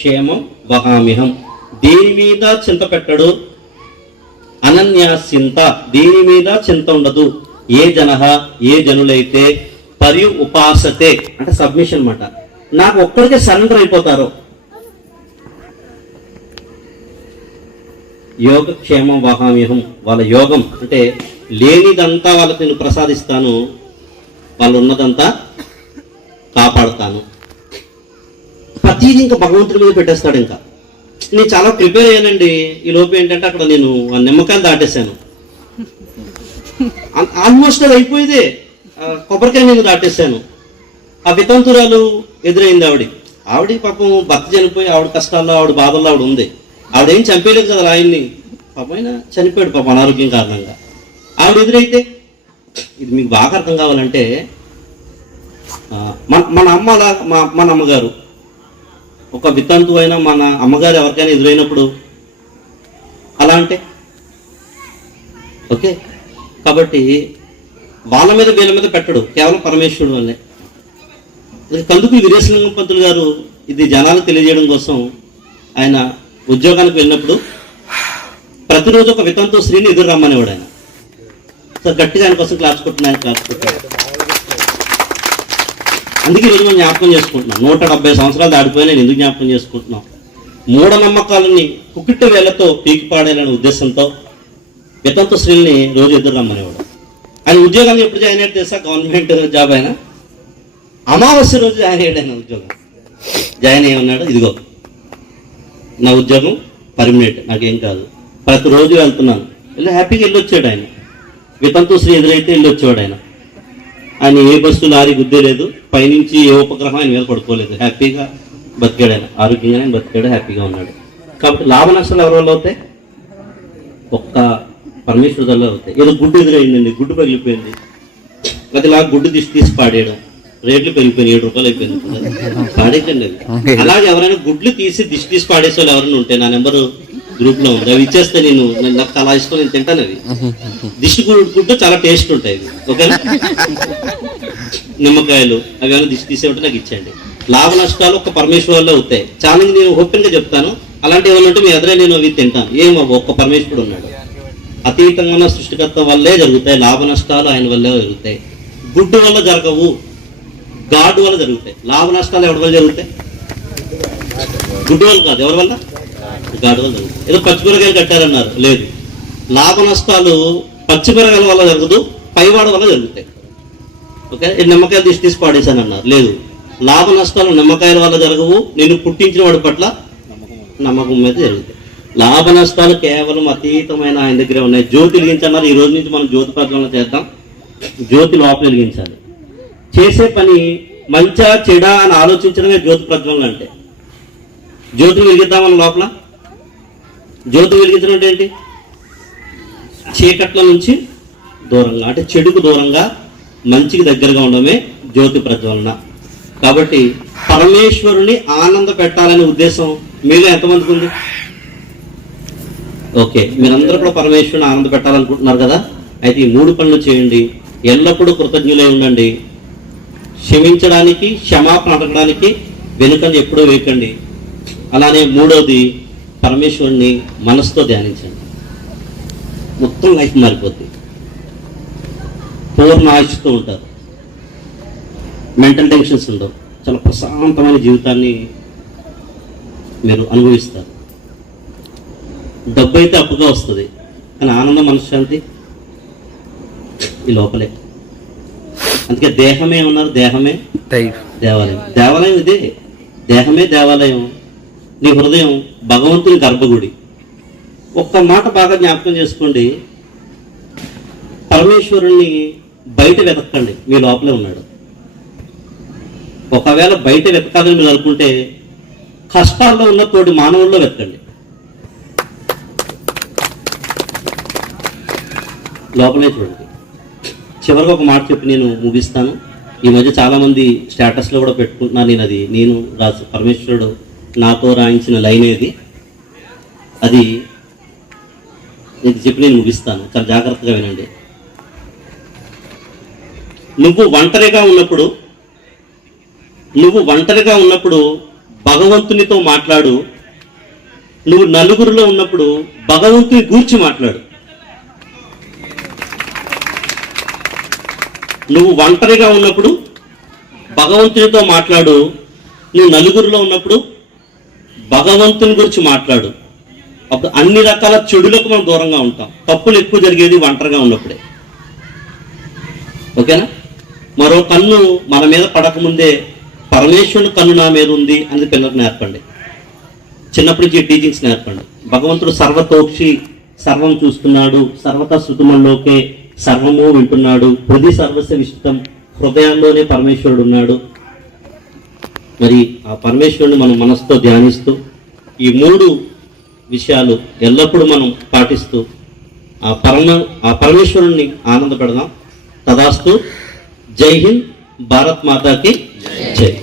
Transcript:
క్షేమం వహామిహం. దేని మీద చింత పెట్టడు. అనన్యాసింత దేని మీద చింత ఉండదు. ఏ జన ఏ జనులైతే పరి ఉపాసతే. అంటే సబ్మిషన్ మాట. నాకు ఒక్కడికే సరెండర్ అయిపోతారు. యోగక్షేమం వహామ్యహం వాళ్ళ యోగం అంటే లేనిదంతా వాళ్ళకి నేను ప్రసాదిస్తాను. వాళ్ళు ఉన్నదంతా కాపాడుతాను. ప్రతిదీ ఇంకా భగవంతుడి మీద పెట్టేస్తాడు ఇంకా. నేను చాలా ప్రిపేర్ అయ్యానండి. ఈ లోపు ఏంటంటే అక్కడ నేను ఆ నిమ్మకాయలు దాటేశాను. ఆల్మోస్ట్ అది అయిపోయిందే. కొబ్బరికాయ నేను దాటేశాను. ఆ వితంతురాలు ఎదురైంది ఆవిడ. ఆవిడ పాపం భర్త చనిపోయి ఆవిడ కష్టాల్లో ఆవిడ బాధల్లో ఆవిడ ఉంది. ఆవిడేం చంపేయలేదు కదా ఆయన్ని పాపం చనిపోయాడు పాపం అనారోగ్యం కారణంగా. ఆవిడ ఎదురైతే ఇది మీకు బాగా అర్థం కావాలంటే మన మన అమ్మ అలా మా మన అమ్మగారు ఒక వితంతు అయినా మన అమ్మగారు ఎవరికైనా ఎదురైనప్పుడు అలా అంటే ఓకే? కాబట్టి వాళ్ళ మీద వీళ్ళ మీద పెట్టడు. కేవలం పరమేశ్వరుడు వల్లే. ఇది కందుకు వీరేశలింగం పంతులు గారు ఇది జనాలకు తెలియజేయడం కోసం ఆయన ఉద్యోగానికి వెళ్ళినప్పుడు ప్రతిరోజు ఒక వితంతో స్త్రీని ఎదురు రమ్మనేవాడు ఆయన. సార్ గట్టిగా ఆయన కోసం క్లాస్ కొట్టిన క్లాస్ కొట్టాడు అందుకే ఈరోజు మనం జ్ఞాపకం చేసుకుంటున్నాం. నూట డెబ్బై సంవత్సరాలు దాటిపోయినా నేను ఎందుకు జ్ఞాపకం చేసుకుంటున్నాం? మూఢనమ్మకాలని కుకిట్ట వేళ్ళతో పీకిపాడేయాలనే ఉద్దేశంతో వితంతు స్త్రీల్ని రోజు ఎదురు రమ్మనేవాడు. ఆయన ఉద్యోగాన్ని ఎప్పుడు జాయిన్ అయ్యాడు తెలుసా? గవర్నమెంట్ జాబ్ అయినా అమావాస్య రోజు జాయిన్ అయ్యాడు ఆయన ఉద్యోగం. జాయిన్ అయ్యి ఉన్నాడు. ఇదిగో నా ఉద్యోగం పర్మనెంట్ నాకేం కాదు. ప్రతిరోజు వెళ్తున్నాను. వెళ్ళి హ్యాపీగా వెళ్ళొచ్చాడు ఆయన. వితంతు శ్రీ ఎదురైతే వెళ్ళొచ్చాడు ఆయన. ఆయన ఏ బస్సు లారీ గుద్దే లేదు. పైనుంచి ఏ ఉపగ్రహం ఆయన మీద పడుకోలేదు. హ్యాపీగా బతికాడు ఆయన ఆరోగ్యంగానే ఆయన బతికాడు హ్యాపీగా ఉన్నాడు. కాబట్టి లాభ నష్టాలు ఎవరి వల్ల అవుతాయి? ఒక్క పరమేశ్వరు వల్ల అవుతాయి. ఏదో గుడ్డు ఎదురైందండి. గుడ్డు పగిలిపోయింది. అది ఇలా గుడ్డు తీసి తీసి పాడేయడం. రేట్లు పెరిగిపోయినాయి. ఏడు రూపాయలు అయిపోయింది పాడేకండి అలాగే ఎవరైనా గుడ్లు తీసి దిష్టి తీసి పాడేసే వాళ్ళు ఎవరైనా ఉంటే నా నెంబరు గ్రూప్లో ఉంది. అవి ఇచ్చేస్తే నేను నేను నాకు చాలా ఇష్టం నేను తింటాను అవి. దిష్టి కూడా గుడ్డు చాలా టేస్ట్ ఉంటాయి అవి. ఓకేనా? నిమ్మకాయలు అవి ఏమైనా దిష్టి తీసేవంటే నాకు ఇచ్చేయండి. లాభ నష్టాలు ఒక పరమేశ్వరుల్లో అవుతాయి. చాలా నేను ఓపెన్గా చెప్తాను. అలాంటి ఏమైనా ఉంటే మీ ఎదురే నేను అవి తింటాను. ఏం ఒక్క పరమేశ్వరుడు ఉన్నాడు. అతీతంగా ఉన్న సృష్టికర్త వల్లే జరుగుతాయి లాభ నష్టాలు ఆయన వల్లే జరుగుతాయి. గుడ్డు వల్ల జరగవు గాడు వల్ల జరుగుతాయి. లాభ నష్టాలు ఎవరి వల్ల జరుగుతాయి? గుడ్డు వల్ల కాదు ఎవరి వల్ల? గాడు జరుగుతుంది. జరుగుతాయి ఏదో పచ్చిమిరకాయలు కట్టారన్నారు. లేదు. లాభ నష్టాలు పచ్చిమిరకాయల వల్ల జరగదు పైవాడ వల్ల జరుగుతాయి. ఓకే? నిమ్మకాయలు తీసి తీసి పాడేశాను అన్నారు. లేదు. లాభ నష్టాలు నిమ్మకాయల వల్ల జరగవు నేను పుట్టించిన వాడి పట్ల నమ్మకం మీద జరుగుతాయి. లాభ నష్టాలు కేవలం అతీతమైన ఆయన దగ్గరే ఉన్నాయి. జ్యోతి వెలిగించన్నారు ఈ రోజు నుంచి మనం జ్యోతి ప్రజ్వలన చేద్దాం. జ్యోతి లోపల వెలిగించాలి. చేసే పని మంచా చెడా అని ఆలోచించడమే జ్యోతి ప్రజ్వలన అంటే. జ్యోతి వెలిగిద్దామని లోపల? జ్యోతి వెలిగించడం అంటే ఏంటి? చీకట్ల నుంచి దూరంగా అంటే చెడుకు దూరంగా మంచికి దగ్గరగా ఉండడమే జ్యోతి ప్రజ్వలన. కాబట్టి పరమేశ్వరుని ఆనంద పెట్టాలనే ఉద్దేశం మీలో ఎంతమందికి ఉంది? ఓకే మీరందరూ కూడా పరమేశ్వరుని ఆనంద పెట్టాలనుకుంటున్నారు కదా? అయితే ఈ మూడు పనులు చేయండి. ఎల్లప్పుడూ కృతజ్ఞులై ఉండండి. క్షమించడానికి క్షమాపణ అడగడానికి వెనుకని ఎప్పుడూ వేయకండి. అలానే మూడవది పరమేశ్వరుని మనసుతో ధ్యానించండి. మొత్తం లైఫ్ మారిపోద్ది. పూర్ణ ఆయుష్తో ఉంటారు. మెంటల్ టెన్షన్స్ ఉండవు. చాలా ప్రశాంతమైన జీవితాన్ని మీరు అనుభవిస్తారు. డబ్బు అయితే అప్పుగా వస్తుంది. కానీ ఆనందం మనశ్శాంతి ఈ లోపలే. అందుకే దేహమే ఉన్నారు దేహమే దేవాలయం. దేవాలయం ఇదే. దేహమే దేవాలయం. నీ హృదయం భగవంతుని గర్భగుడి. ఒక్క మాట బాగా జ్ఞాపకం చేసుకోండి. పరమేశ్వరుణ్ణి బయట వెతకండి. మీ లోపలే ఉన్నాడు. ఒకవేళ బయట వెతకాలని మీరు అనుకుంటే కష్టాల్లో ఉన్న తోటి మానవుల్లో వెతకండి. లోపలే చూడండి. చివరిగా ఒక మాట చెప్పి నేను ముగిస్తాను. ఈ మధ్య చాలామంది స్టేటస్లో కూడా పెట్టుకుంటున్నాను నేను అది నేను రాజు పరమేశ్వరుడు నాతో రాయించిన లైన్ ఏది? అది ఇది చెప్పి నేను ముగిస్తాను. చాలా జాగ్రత్తగా వినండి. నువ్వు ఒంటరిగా ఉన్నప్పుడు నువ్వు ఒంటరిగా ఉన్నప్పుడు భగవంతునితో మాట్లాడు. నువ్వు నలుగురిలో ఉన్నప్పుడు భగవంతుని గూర్చి మాట్లాడు. నువ్వు ఒంటరిగా ఉన్నప్పుడు భగవంతునితో మాట్లాడు. నువ్వు నలుగురిలో ఉన్నప్పుడు భగవంతుని గురించి మాట్లాడు. అప్పుడు అన్ని రకాల చెడులకు మనం దూరంగా ఉంటాం. తప్పులు ఎక్కువ జరిగేది ఒంటరిగా ఉన్నప్పుడే. ఓకేనా? మరో కన్ను మన మీద పడకముందే పరమేశ్వరుని కన్ను నా మీద ఉంది అని పిల్లలకు నేర్పండి. చిన్నప్పటి నుంచి టీచింగ్స్ నేర్పండి. భగవంతుడు సర్వతోక్షి సర్వం చూస్తున్నాడు సర్వత శృతుమంలోకే సర్వము వింటున్నాడు హృది సర్వస్వ విశిష్టం హృదయాల్లోనే పరమేశ్వరుడు ఉన్నాడు. మరి ఆ పరమేశ్వరుని మనం మనసుతో ధ్యానిస్తూ ఈ మూడు విషయాలు ఎల్లప్పుడూ మనం పాటిస్తూ ఆ పరమ ఆ పరమేశ్వరుణ్ణి ఆనందపెడదాం. తదాస్తు. జై హింద్. భారత్ మాతాకి జై.